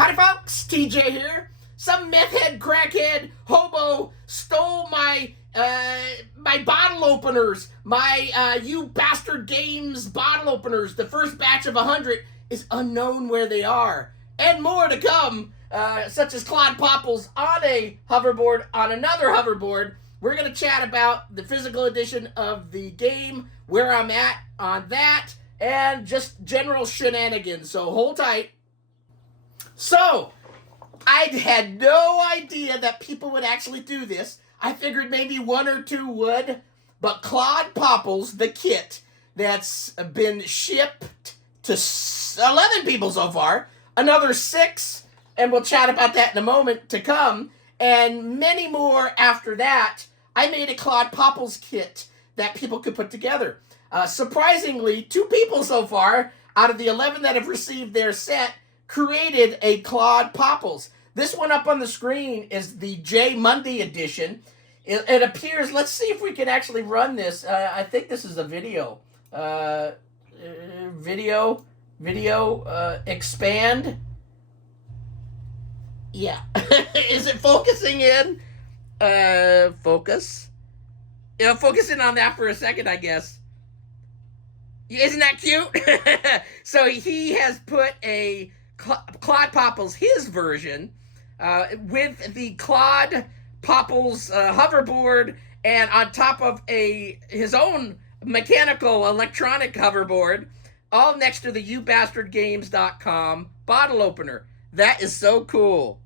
Howdy folks, TJ here. Some meth head, crackhead, hobo stole my bottle openers, my YouBastardGames Bottle Openers. The first batch of 100 is unknown where they are. And more to come, such as Claude Popples on a hoverboard, on another hoverboard. We're going to chat about the physical edition of the game, where I'm at on that, and just general shenanigans. So hold tight. So, I had no idea that people would actually do this. I figured maybe one or two would. But Claude Popples, the kit that's been shipped to 11 people so far, another 6, and we'll chat about that in a moment to come, and many more after that. I made a Claude Popples kit that people could put together. Surprisingly, 2 people so far out of the 11 that have received their set created a Claude Popples. This one up on the screen is the J Monday edition. It appears, let's see if we can actually run this. I think this is a video. Expand. Yeah. Is it focusing in? Focus. Yeah, focus in on that for a second, I guess. Isn't that cute? So he has put a Claude Popples, his version, with the Claude Popples hoverboard, and on top of his own mechanical electronic hoverboard, all next to the YouBastardGames.com bottle opener. That is so cool.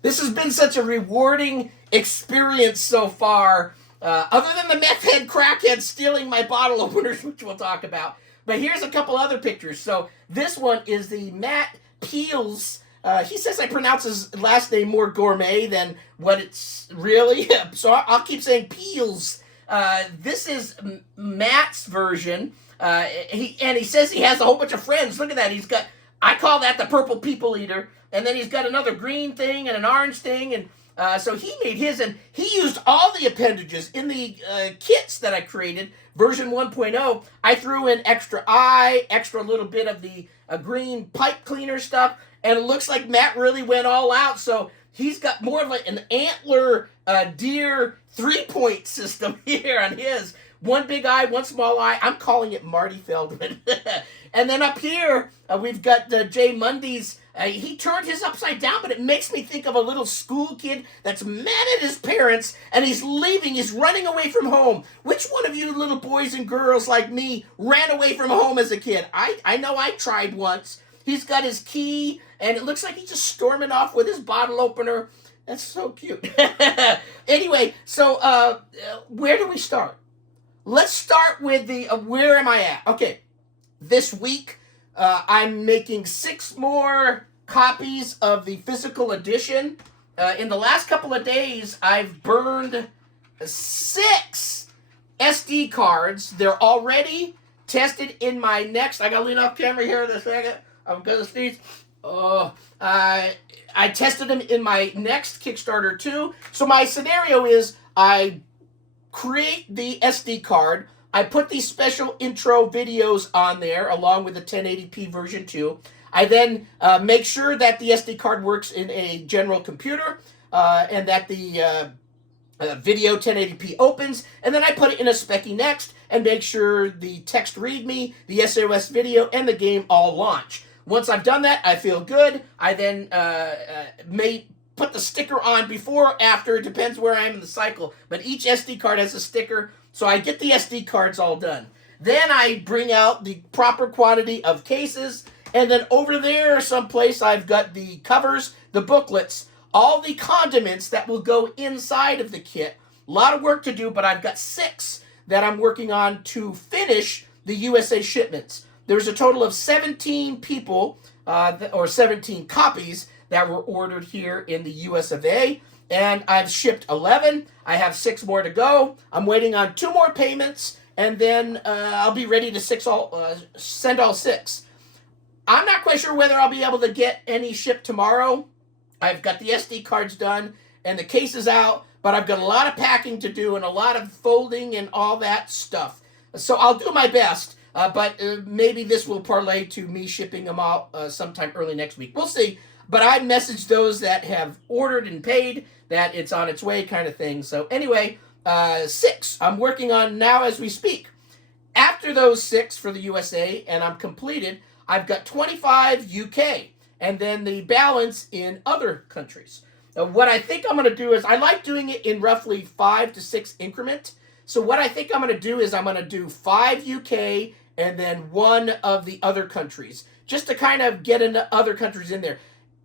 This has been such a rewarding experience so far, other than the meth head crackhead stealing my bottle openers, which we'll talk about. But here's a couple other pictures. So this one is the Matt Peels. He says I pronounce his last name more gourmet than what it's really. So I'll keep saying Peels. This is Matt's version. He says he has a whole bunch of friends. Look at that. He's got, I call that the purple people eater. And then he's got another green thing and an orange thing. And so he made his, and he used all the appendages in the kits that I created. Version 1.0, I threw in extra eye, extra little bit of the green pipe cleaner stuff, and it looks like Matt really went all out. So he's got more of an antler deer 3-point system here on his. One big eye, one small eye. I'm calling it Marty Feldman. And then up here, we've got Jay Monday's. He turned his upside down, but it makes me think of a little school kid that's mad at his parents, and he's leaving, he's running away from home. Which one of you little boys and girls like me ran away from home as a kid? I know I tried once. He's got his key, and it looks like he's just storming off with his bottle opener. That's so cute. Anyway, so where do we start? Let's start with the where am I at? Okay, this week I'm making 6 more copies of the physical edition. In the last couple of days, I've burned 6 SD cards. They're already tested in my next. I gotta lean off camera here in a second. I'm gonna sneeze. I tested them in my next Kickstarter too. So my scenario is I create the SD card. I put these special intro videos on there along with the 1080p version 2. I then make sure that the SD card works in a general computer and that the video 1080p opens. And then I put it in a Speccy Next and make sure the text readme, the SOS video, and the game all launch. Once I've done that, I feel good. I then may put the sticker on before or after. It depends where I am in the cycle. But each SD card has a sticker. So I get the SD cards all done. Then I bring out the proper quantity of cases. And then over there someplace I've got the covers, the booklets, all the condiments that will go inside of the kit. A lot of work to do, but I've got 6 that I'm working on to finish the USA shipments. There's a total of 17 people, or 17 copies that were ordered here in the US of A. And I've shipped 11. I have 6 more to go. I'm waiting on 2 more payments, and then I'll be ready to send all 6. I'm not quite sure whether I'll be able to get any shipped tomorrow. I've got the SD cards done and the cases out, but I've got a lot of packing to do and a lot of folding and all that stuff. So I'll do my best. But maybe this will parlay to me shipping them out sometime early next week. We'll see. But I messaged those that have ordered and paid that it's on its way kind of thing. So anyway, 6 I'm working on now as we speak. After those 6 for the USA and I'm completed, I've got 25 UK and then the balance in other countries. What I think I'm going to do is I like doing it in roughly 5 to 6 increment. So what I think I'm going to do is I'm going to do 5 UK and then 1 of the other countries just to kind of get into other countries in there.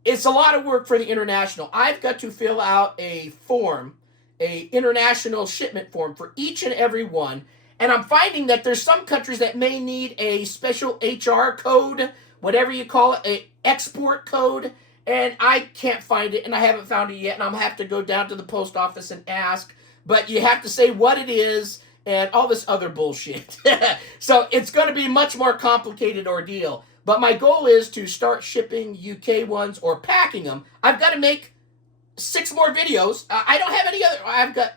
It's a lot of work for the international. I've got to fill out a form, a international shipment form for each and every one. And I'm finding that there's some countries that may need a special HR code, whatever you call it, a export code. And I can't find it, and I haven't found it yet. And I'm going to have to go down to the post office and ask. But you have to say what it is and all this other bullshit. So it's going to be a much more complicated ordeal. But my goal is to start shipping UK ones or packing them. I've got to make 6 more videos. I don't have any other. I've got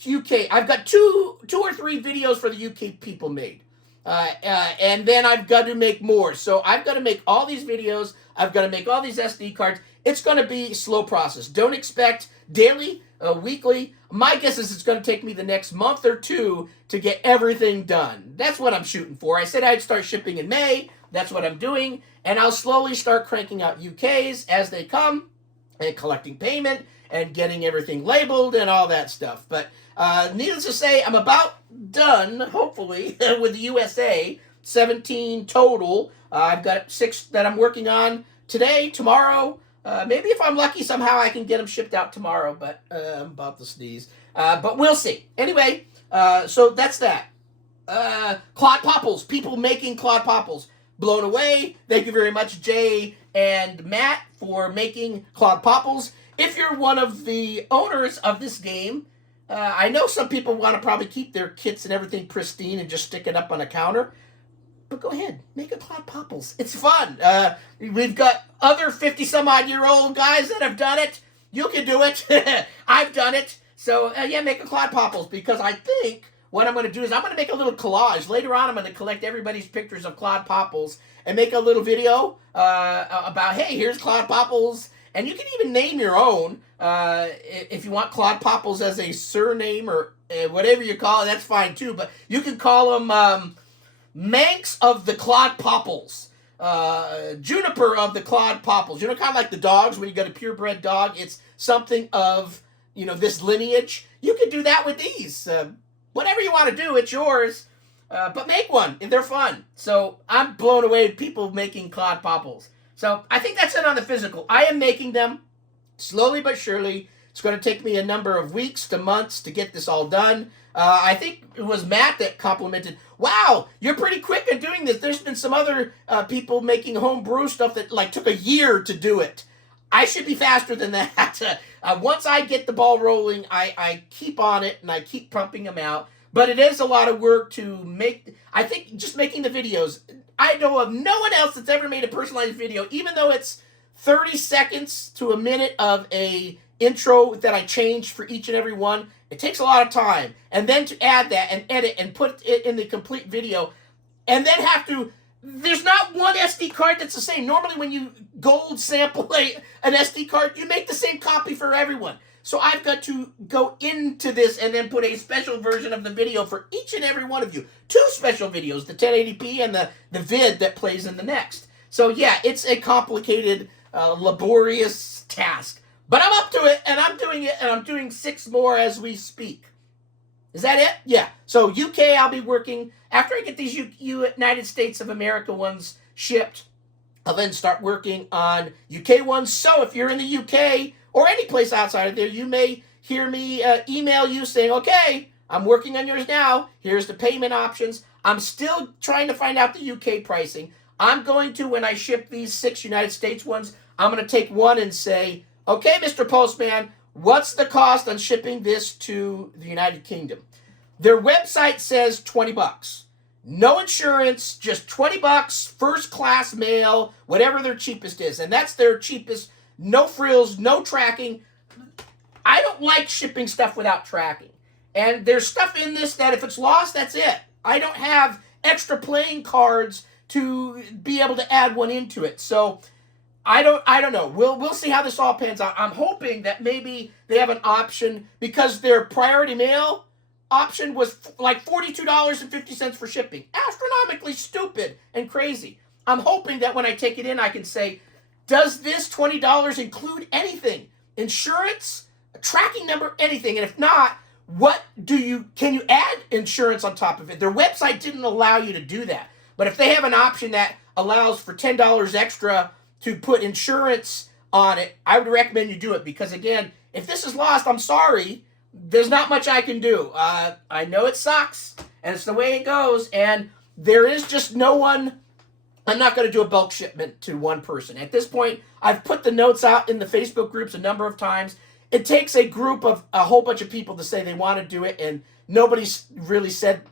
UK. I've got two or three videos for the UK people made. And then I've got to make more. So I've got to make all these videos. I've got to make all these SD cards. It's going to be a slow process. Don't expect daily, weekly. My guess is it's going to take me the next month or 2 to get everything done. That's what I'm shooting for. I said I'd start shipping in May. That's what I'm doing. And I'll slowly start cranking out UKs as they come and collecting payment and getting everything labeled and all that stuff. But needless to say, I'm about done, hopefully, with the USA. 17 total. I've got 6 that I'm working on today, tomorrow. Maybe if I'm lucky, somehow I can get them shipped out tomorrow. But I'm about to sneeze. But we'll see. Anyway, so that's that. Clod Popples. People making Clod Popples. Blown away. Thank you very much, Jay and Matt, for making Clod Popples. If you're one of the owners of this game, I know some people want to probably keep their kits and everything pristine and just stick it up on a counter. But go ahead, make a Clod Popples. It's fun. We've got other 50-some-odd-year-old guys that have done it. You can do it. I've done it. So, yeah, make a Clod Popples, because I think what I'm going to do is I'm going to make a little collage. Later on, I'm going to collect everybody's pictures of Clod Popples and make a little video about, hey, here's Clod Popples. And you can even name your own. If you want Clod Popples as a surname or whatever you call it, that's fine too. But you can call them Manx of the Clod Popples. Juniper of the Clod Popples. You know, kind of like the dogs. When you got a purebred dog, it's something of, you know, this lineage. You can do that with these. Whatever you want to do, it's yours. But make one, and they're fun. So I'm blown away with people making Clod Popples. So I think that's it on the physical. I am making them slowly but surely. It's going to take me a number of weeks to months to get this all done. I think it was Matt that complimented, wow, you're pretty quick at doing this. There's been some other people making homebrew stuff that like took a year to do it. I should be faster than that. Once I get the ball rolling, I keep on it and I keep pumping them out. But it is a lot of work to make. I think just making the videos. I know of no one else that's ever made a personalized video, even though it's 30 seconds to a minute of a intro that I changed for each and every one. It takes a lot of time. And then to add that and edit and put it in the complete video. And then have to... There's not one SD card that's the same. Normally when you gold sample an SD card, you make the same copy for everyone. So I've got to go into this and then put a special version of the video for each and every one of you. 2 special videos, the 1080p and the vid that plays in the next. So yeah, it's a complicated, laborious task. But I'm up to it, and I'm doing it, and I'm doing 6 more as we speak. Is that it? Yeah. So UK, I'll be working, after I get these United States of America ones shipped, I'll then start working on UK ones. So if you're in the UK or any place outside of there, you may hear me email you saying, okay, I'm working on yours now. Here's the payment options. I'm still trying to find out the UK pricing. I'm going to, when I ship these 6 United States ones, I'm going to take one and say, okay, Mr. Postman, what's the cost on shipping this to the United Kingdom? Their website says $20. No insurance, just $20, first class mail, whatever their cheapest is. And that's their cheapest, no frills, no tracking. I don't like shipping stuff without tracking. And there's stuff in this that if it's lost, that's it. I don't have extra playing cards to be able to add one into it. So I don't know. We'll see how this all pans out. I'm hoping that maybe they have an option, because their priority mail option was like $42.50 for shipping. Astronomically stupid and crazy. I'm hoping that when I take it in, I can say, does this $20 include anything? Insurance, a tracking number, anything? And if not, can you add insurance on top of it? Their website didn't allow you to do that. But if they have an option that allows for $10 extra to put insurance on it, I would recommend you do it, because again, if this is lost, I'm sorry. There's not much I can do. I know it sucks, and it's the way it goes, and there is just no one. I'm not going to do a bulk shipment to one person. At this point, I've put the notes out in the Facebook groups a number of times. It takes a group of a whole bunch of people to say they want to do it, and nobody's really said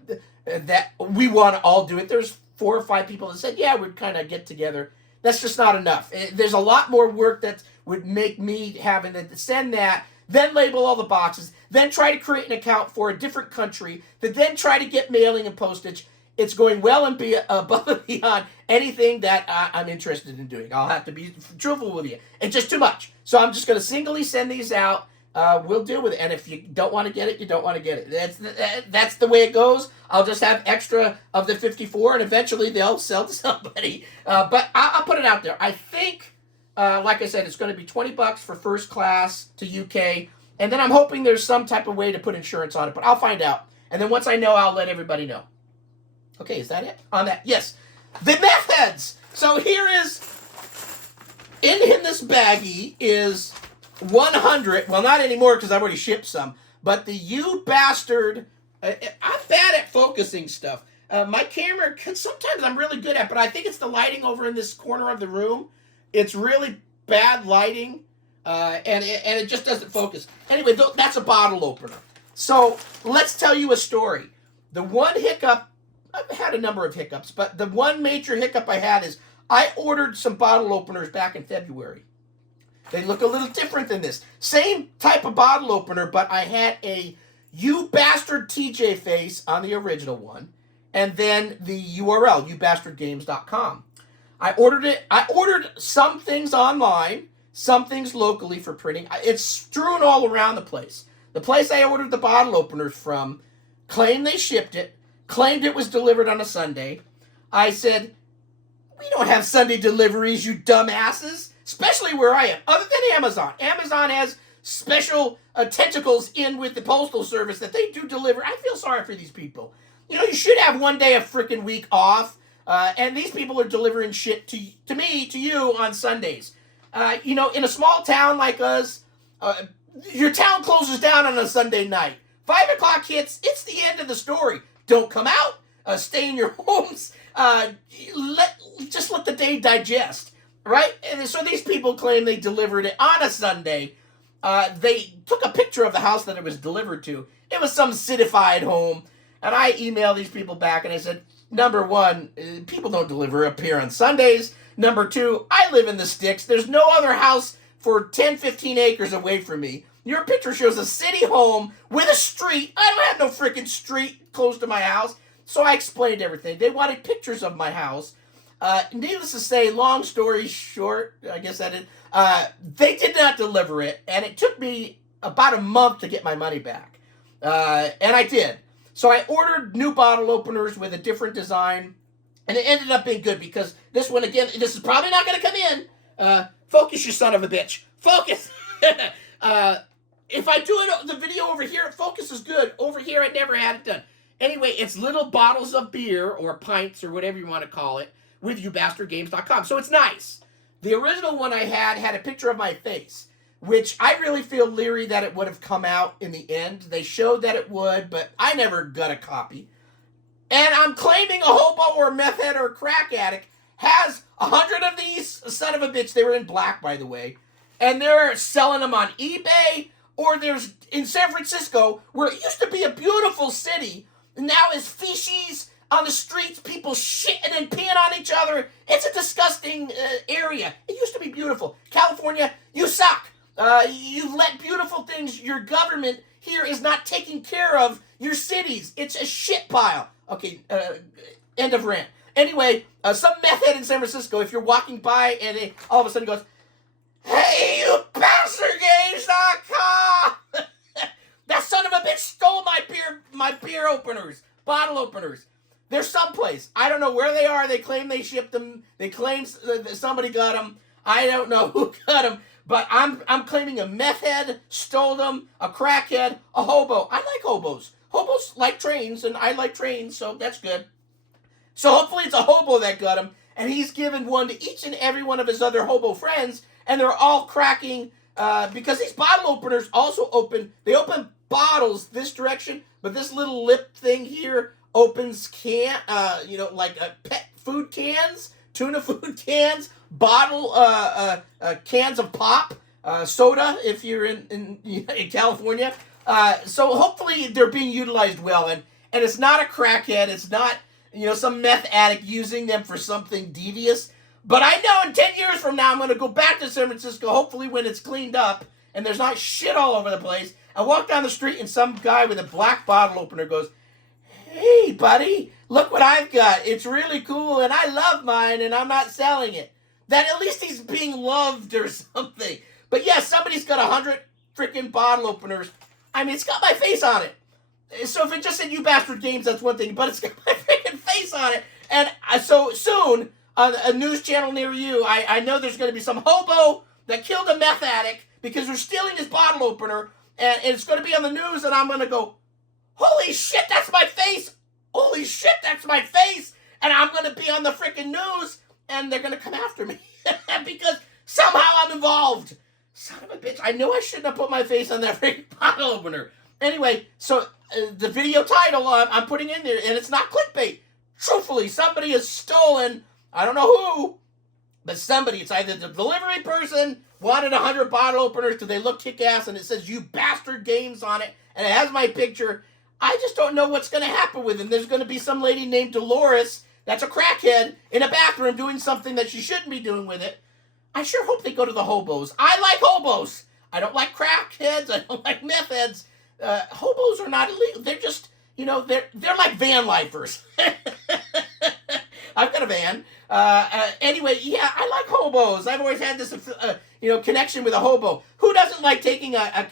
that we want to all do it. There's 4 or 5 people that said, yeah, we'd kind of get together. That's just not enough. There's a lot more work that would make me having to send that, then label all the boxes, then try to create an account for a different country, then try to get mailing and postage. It's going well and above and beyond anything that I'm interested in doing. I'll have to be truthful with you. It's just too much. So I'm just going to singly send these out. We'll deal with it. And if you don't want to get it, you don't want to get it. That's the way it goes. I'll just have extra of the 54, and eventually they'll sell to somebody. But I'll put it out there. I think, like I said, it's going to be $20 for first class to UK. And then I'm hoping there's some type of way to put insurance on it. But I'll find out. And then once I know, I'll let everybody know. Okay, is that it? On that, yes. The meth heads. So here is, in this baggie is 100, well, not anymore because I've already shipped some, but the YouBastard, I'm bad at focusing stuff. My camera, sometimes I'm really good at, but I think it's the lighting over in this corner of the room. It's really bad lighting, and it just doesn't focus. Anyway, that's a bottle opener. So let's tell you a story. The one hiccup, I've had a number of hiccups, but the one major hiccup I had is I ordered some bottle openers back in February. They look a little different than this. Same type of bottle opener, but I had a YouBastard TJ face on the original one, and then the URL, YouBastardGames.com. I ordered it. I ordered some things online, some things locally for printing. It's strewn all around the place. The place I ordered the bottle openers from claimed they shipped it, claimed it was delivered on a Sunday. I said, we don't have Sunday deliveries, you dumbasses. Especially where I am, other than Amazon. Amazon has special tentacles in with the Postal Service that they do deliver. I feel sorry for these people. You know, you should have one day a freaking week off, and these people are delivering shit to me, to you, on Sundays. You know, in a small town like us, your town closes down on a Sunday night. 5 o'clock hits, it's the end of the story. Don't come out, stay in your homes, just let the day digest. Right? And so these people claim they delivered it on a Sunday. They took a picture of the house that it was delivered to. It was some citified home. And I emailed these people back and I said, number one, people don't deliver up here on Sundays. Number two, I live in the sticks. There's no other house for 10, 15 acres away from me. Your picture shows a city home with a street. I don't have no freaking street close to my house. So I explained everything. They wanted pictures of my house. Needless to say, long story short, I guess that they did not deliver it, and it took me about a month to get my money back. And I did. So I ordered new bottle openers with a different design, and it ended up being good because this one, again, this is probably not going to come in. Focus, you son of a bitch. Focus. If I do the video over here, it focuses good. Over here, I never had it done. Anyway, it's little bottles of beer or pints or whatever you want to call it, with YouBastardGames.com. So it's nice. The original one I had a picture of my face, which I really feel leery that it would have come out in the end. They showed that it would, but I never got a copy. And I'm claiming a hobo or a meth head or a crack addict has 100 of these. Son of a bitch. They were in black, by the way. And they're selling them on eBay, or there's in San Francisco, where it used to be a beautiful city, now is feces on the streets, people shitting and peeing on each other. It's a disgusting area. It used to be beautiful. California, you suck. You let beautiful things, your government here is not taking care of your cities. It's a shit pile. Okay, End of rant. Anyway, some meth head in San Francisco, if you're walking by and all of a sudden goes, "Hey, you bastardgames.com!" That son of a bitch stole my beer openers, bottle openers. They're someplace. I don't know where they are. They claim they shipped them. They claim somebody got them. I don't know who got them. But I'm claiming a meth head stole them, a crackhead, a hobo. I like hobos. Hobos like trains, and I like trains, so that's good. So hopefully it's a hobo that got him, and he's given one to each and every one of his other hobo friends, and they're all cracking, because these bottle openers also open bottles this direction, but this little lip thing here opens like pet food cans, tuna food cans, bottle cans of pop, soda if you're in California. So hopefully they're being utilized well, and it's not a crackhead, it's not some meth addict using them for something devious. But I know in 10 years from now I'm going to go back to San Francisco, hopefully when it's cleaned up and there's not shit all over the place. I walk down the street and some guy with a black bottle opener goes, "Hey, buddy, look what I've got. It's really cool, and I love mine, and I'm not selling it." Then at least he's being loved or something. But yeah, somebody's got 100 freaking bottle openers. I mean, it's got my face on it. So if it just said "You Bastard Games," that's one thing, but it's got my freaking face on it. And so soon, on a news channel near you, I know there's going to be some hobo that killed a meth addict because they're stealing his bottle opener, and it's going to be on the news, and I'm going to go, "Holy shit, that's my face! Holy shit, that's my face!" And I'm going to be on the freaking news, and they're going to come after me because somehow I'm involved. Son of a bitch, I knew I shouldn't have put my face on that freaking bottle opener. Anyway, so the video title I'm putting in there, and it's not clickbait. Truthfully, somebody has stolen, I don't know who, but somebody, it's either the delivery person wanted 100 bottle openers because they look kick-ass, and it says "You Bastard Games" on it, and it has my picture. I just don't know what's going to happen with them. There's going to be some lady named Dolores that's a crackhead in a bathroom doing something that she shouldn't be doing with it. I sure hope they go to the hobos. I like hobos. I don't like crackheads. I don't like meth heads. Hobos are not illegal. They're just, they're like van lifers. I've got a van. Anyway, yeah, I like hobos. I've always had this, connection with a hobo. Who doesn't like taking a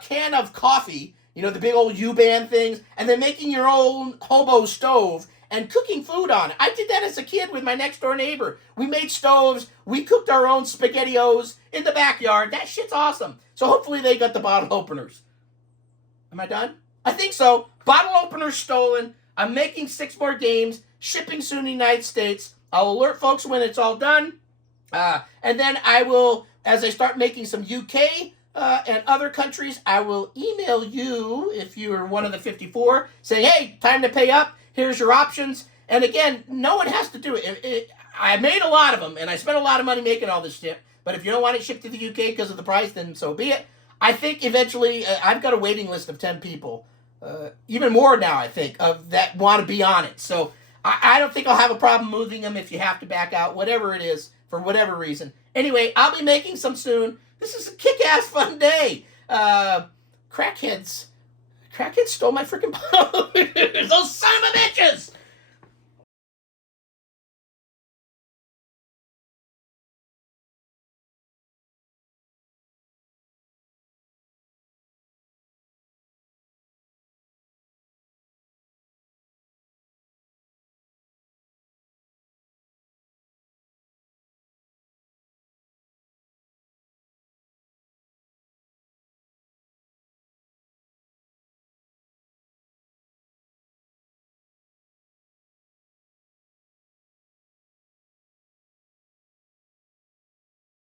can of coffee, the big old U-band things, and then making your own hobo stove and cooking food on it? I did that as a kid with my next door neighbor. We made stoves. We cooked our own SpaghettiOs in the backyard. That shit's awesome. So hopefully they got the bottle openers. Am I done? I think so. Bottle openers stolen. I'm making 6 more games. Shipping soon in the United States. I'll alert folks when it's all done. And then I will, as I start making some UK and other countries, I will email you, if you're one of the 54, saying, "Hey, time to pay up. Here's your options." And again, no one has to do it. I made a lot of them, and I spent a lot of money making all this shit. But if you don't want it shipped to the UK because of the price, then so be it. I think eventually, I've got a waiting list of 10 people. Even more now, I think, that want to be on it. So I don't think I'll have a problem moving them if you have to back out, whatever it is, for whatever reason. Anyway, I'll be making some soon. This is a kick-ass fun day. Crackheads stole my freaking bottle. Those son of a bitches!